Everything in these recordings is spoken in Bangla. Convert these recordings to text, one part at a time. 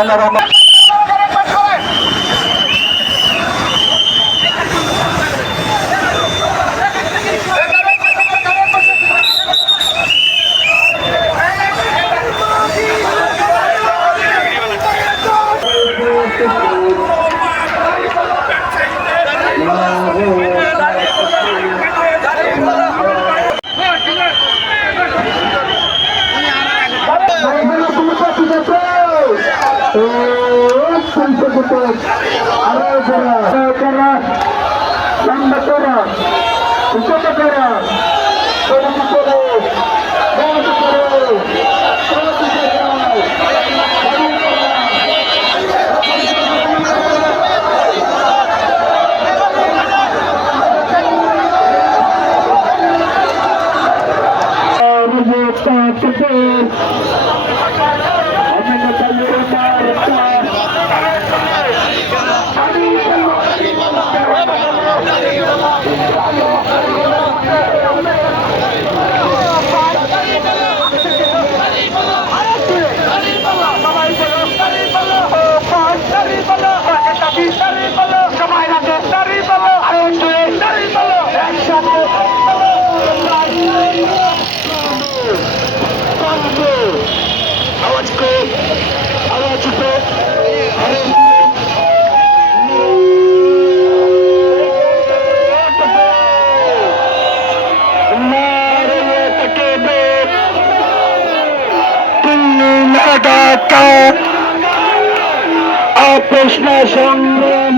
কোন রকম প্রশ্ন সংগ্রাম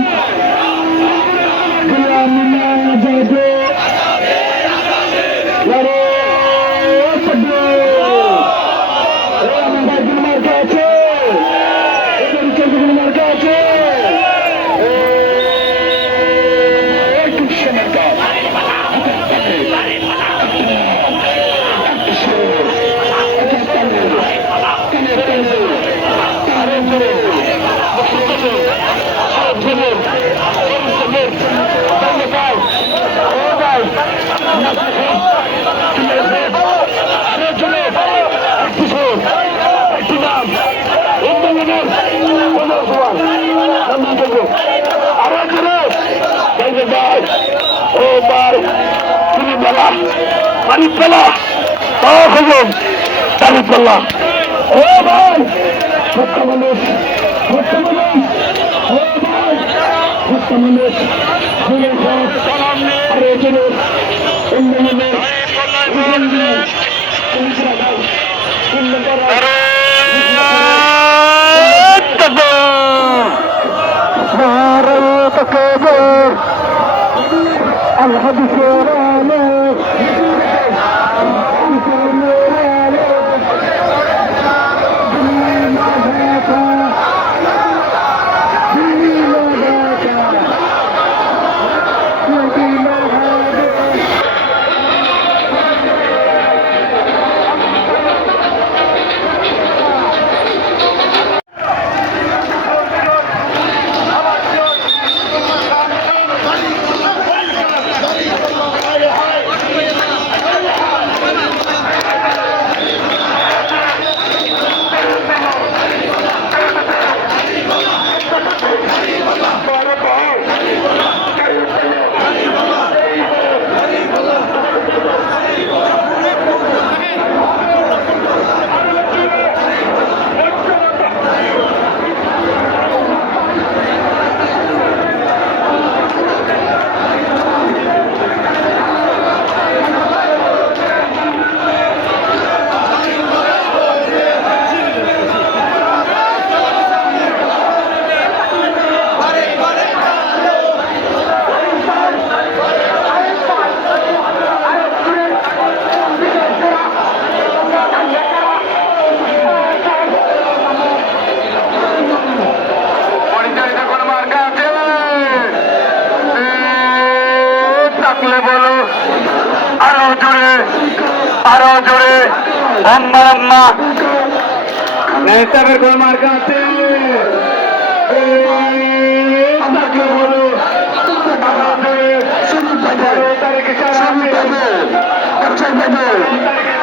নেতাদের কোন মার্কা আছে?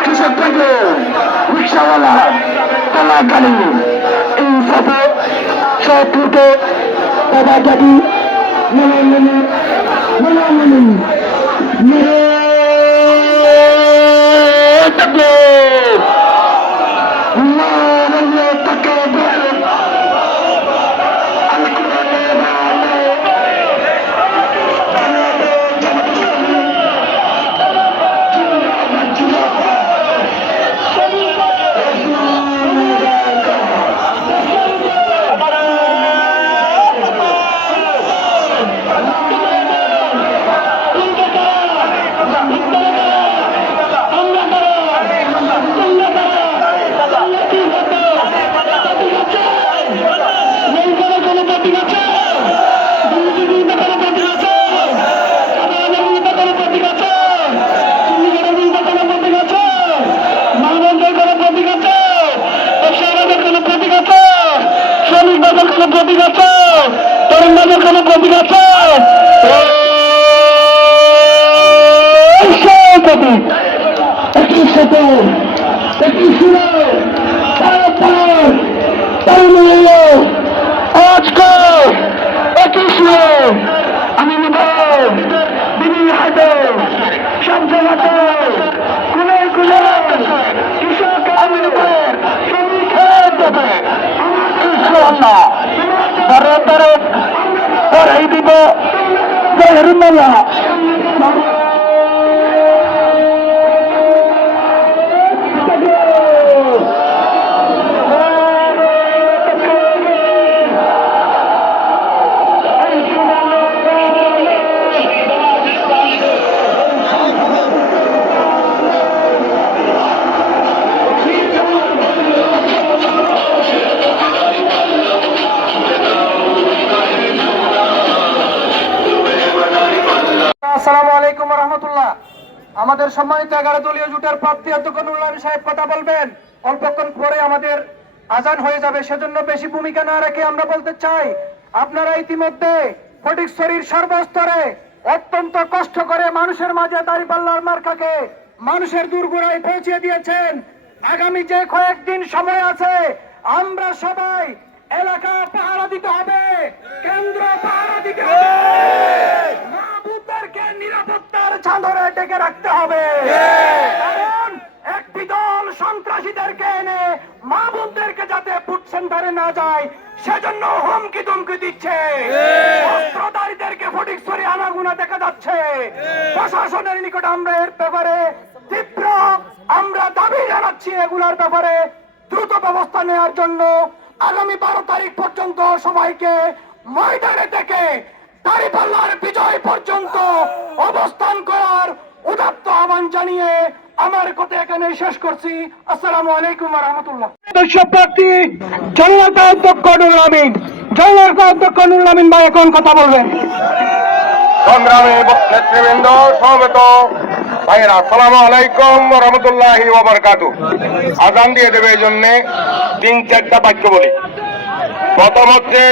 কৃষক রিক্সাওয়ালা কলাকালী এই একসাথে দাদা দাদি প্রতীক আছে, তরুণ বাজার কোন প্রতীক আছে, একই সাথে একই সুরে আজকে একই সুরে আমি নেব দিদি হাতে শান্ত হাতে কুলে কুলে কৃষক আমি নেব শ্রমিকের দেবে ইনশাআল্লাহ তারে তারে পড়াই দিব রহমাল্লাহ আসসালামু আলাইকুম ওয়া রাহমাতুল্লাহ। আমাদের সম্মানিত 11 দলীয় জোটের প্রার্থী অধ্যক্ষ নুরুল আমিন সাহেব কথা বলবেন, অল্পক্ষণ পরে আমাদের আজান হয়ে যাবে, সেজন্য বেশি ভূমিকা না রেখে আমরা বলতে চাই, আপনারা ইতিমধ্যে ফটিকছড়ির সর্বস্তরে অত্যন্ত কষ্ট করে মানুষের মাঝে দাঁড়িপাল্লার মার্কাকে মানুষের দূরগোড়ায় পৌঁছে দিয়েছেন। আগামী যে কয়েকদিন সময় আছে আমরা সবাই এলাকা পাহারা দিতে হবে, কেন্দ্র পাহারা দিতে হবে, মাহবুবদেরকে নিরাপত্তার চাদরে ডেকে রাখতে হবে, কারণ একটি দল সন্ত্রাসীদেরকে এনে মাহবুবদেরকে যাতে বুথ সেন্টারে না যায় সেজন্য হুমকি তুমকি দিচ্ছে, অস্ত্রধারীদেরকে ফটিকছড়ি আনাগোনা দেখা যাচ্ছে। প্রশাসনের নিকট আমরা এর ব্যাপারে তীব্র আমরা দাবি জানাচ্ছি, এগুলার ব্যাপারে দ্রুত ব্যবস্থা নেওয়ার জন্য। আগামী 12 তারিখ পর্যন্ত সবাইকে ময়দানে থেকে দাঁড়িপাল্লার বিজয় পর্যন্ত অবস্থান করার উদাত্ত আহ্বান জানিয়ে আমার কথা এখানে শেষ করছি। আসসালামু আলাইকুম ওয়া রাহমাতুল্লাহ। প্রার্থী জনতা অধ্যক্ষ নুরুল আমিন, জনতা অধ্যক্ষ নুরুল আমিন ভাই এখন কথা বলবেন। সংগ্রামী নেতৃবৃন্দ, সমবেত ভাইয়েরা, আসসালামু আলাইকুম ওয়া রাহমাতুল্লাহি ওয়া বারাকাতুহু। আজান দিয়ে দেবে এই জন্য 3-4টা বাক্য বলি। প্রথম হচ্ছে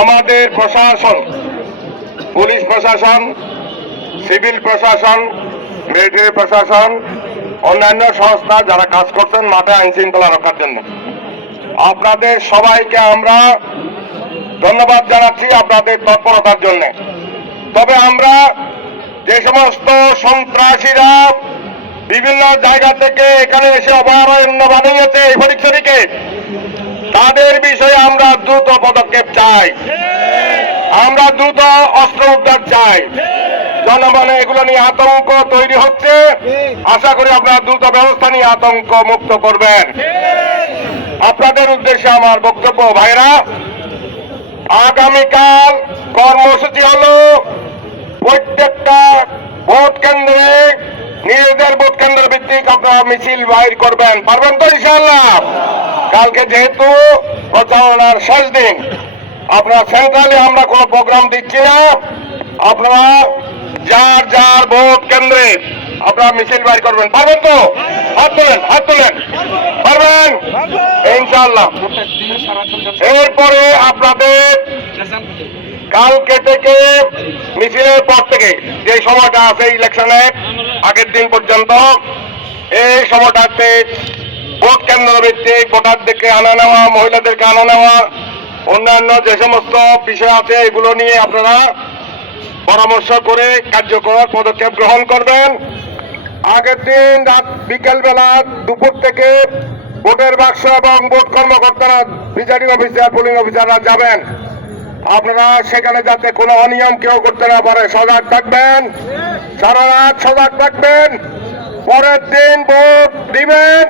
আমাদের প্রশাসন, পুলিশ প্রশাসন, সিভিল প্রশাসন, মিলিটারি প্রশাসন, অন্যান্য সংস্থা যারা কাজ করছেন মাঠে আইন শৃঙ্খলা রক্ষার জন্য, আপনাদের সবাইকে আমরা ধন্যবাদ জানাচ্ছি আপনাদের তৎপরতার জন্য। তবে আমরা যে সমস্ত সন্ত্রাসীরা বিভিন্ন জায়গা থেকে এখানে এসে অভয়ারণ্য বানিয়েছে এই ফটিকছড়িকে, তাদের বিষয়ে আমরা দ্রুত পদক্ষেপ চাই, আমরা দ্রুত অস্ত্র উদ্ধার চাই। জনমনে এগুলো নিয়ে আতঙ্ক তৈরি হচ্ছে, আশা করি আপনারা দ্রুত ব্যবস্থা নিয়ে আতঙ্ক মুক্ত করবেন। আপনাদের উদ্দেশ্যে আমার বক্তব্য, ভাইরা, আগামীকাল কর্মসূচি হলো প্রত্যেকটা ভোট কেন্দ্রে নিজেদের ভোট কেন্দ্র ভিত্তিক আপনারা মিছিল বাইর করবেন, পারবেন তো ইনশাআল্লাহ? কালকে যেহেতু প্রচারণার শেষ দিন, আপনারা সেন্ট্রালি আমরা কোনো প্রোগ্রাম দিচ্ছি না, আপনারা যার যার ভোট কেন্দ্রে আপনারা মিছিল বাইর করবেন, পারবেন তো? হাত তোলেন, হাত তোলেন, পারবেন ইনশাআল্লাহ। এরপরে আপনাদের কালকে থেকে মিছিলের পর থেকে যে সময়টা আছে ইলেকশনের আগের দিন পর্যন্ত, এই সময়টাতে ভোট কেন্দ্র ভিত্তিক ভোটারদেরকে আনা নেওয়া, মহিলাদেরকে আনা নেওয়া, অন্যান্য যে সমস্ত বিষয় আছে এগুলো নিয়ে আপনারা পরামর্শ করে কার্যকর পদক্ষেপ গ্রহণ করবেন। আগের দিন রাত বিকেলবেলা দুপুর থেকে ভোটের বাক্স এবং ভোট কর্মকর্তারা প্রিজাইডিং অফিসার পোলিং অফিসাররা যাবেন। আপনারা সেখানে যাতে কোনো অনিয়ম কেউ করতে না পারে সজাগ থাকবেন, সারা রাত সজাগ থাকবেন। পরের দিন ভোট দিবেন,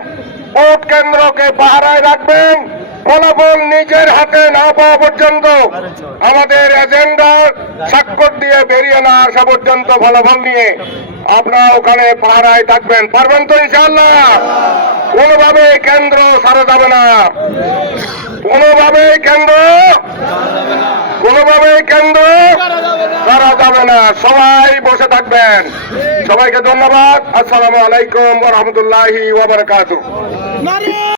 ভোট কেন্দ্রকে পাহারায় রাখবেন। ফলাফল নিজের হাতে না পাওয়া পর্যন্ত, আমাদের এজেন্ডা স্বাক্ষর দিয়ে বেরিয়ে না আসা পর্যন্ত ফলাফল নিয়ে আপনারা ওখানে পাহারায় থাকবেন। পারবেন তো ইনশাআল্লাহ? কোনোভাবে কেন্দ্র ছাড়া যাবে না, কোনোভাবে কেন্দ্র ছাড়া যাবে না। সবাই বসে থাকবেন। সবাইকে ধন্যবাদ। আসসালামু আলাইকুম ওয়া রাহমাতুল্লাহি ওয়া বারাকাতুহু।